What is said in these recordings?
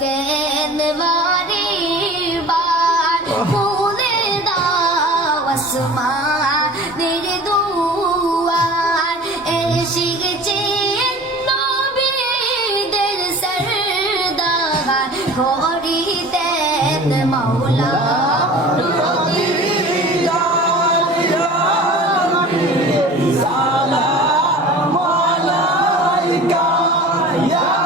কেন মারি বার খুলে দাও আসমানের দুয়ার এসেছে নবীদের সরদার ঘড়িতে মাওলা Yeah!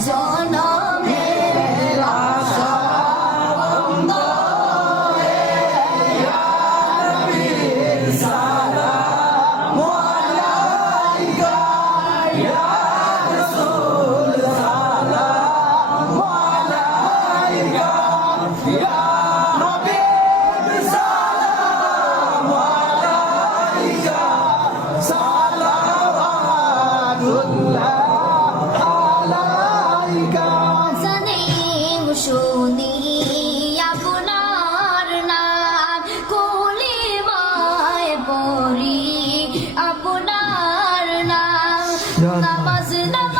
জনা নামাজ নামাজ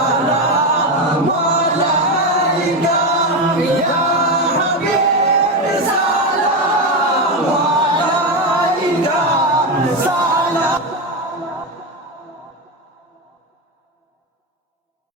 Stop!